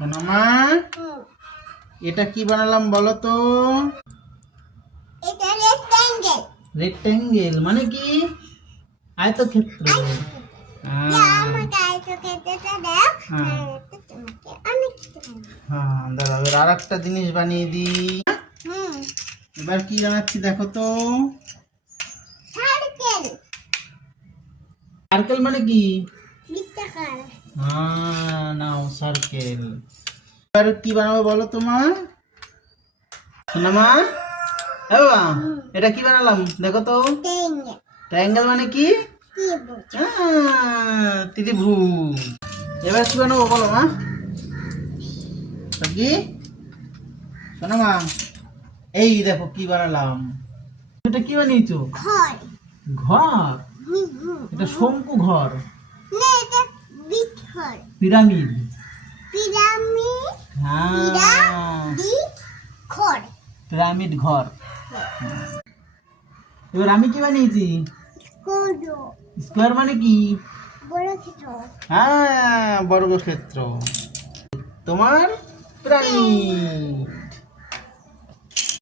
সোনামা, এটা কি বানালাম বলো তো? এটা রেক্ট্যাঙ্গেল। রেক্ট্যাঙ্গেল মানে কি? আয়তক্ষেত্র। আমাকে আয়তক্ষেত্রটা দাও, তোমাকে অনেক কিছু বানাবো। হ্যাঁ, দাঁড়াও, এবার আরেকটা জিনিস বানিয়ে দিই। এবার কি বানাচ্ছি দেখো তো? সার্কেল। সার্কেল মানে কি? বৃত্তাকার। হ্যাঁ, নাও সার্কেল। এবার কি বানাবো বলো তোমার? সোনামা, এ বাবা, এটা কি বানালাম দেখো তো? রেক্ট্যাঙ্গেল। ট্রায়াঙ্গেল মানে কি? ত্রিভুজ। ত্রিভুজ। এবার কি বানাবো বলো মা? কি সোনামা, এই দেখো কি বানালাম। এটা কি বানিয়েছো? ঘর। ঘর? এটা শঙ্কু ঘর। না, এটা বৃত্ত ঘর। পিরামিড। পিরামিড। হ্যাঁ, পিরামিড ঘর। পিরামিড ঘর। এবার আমি কি বানিয়েছি? স্কোয়ার। স্কোয়ার মানে কি? বর্গক্ষেত্র। হ্যাঁ, বর্গক্ষেত্র। তোমার প্রাণী।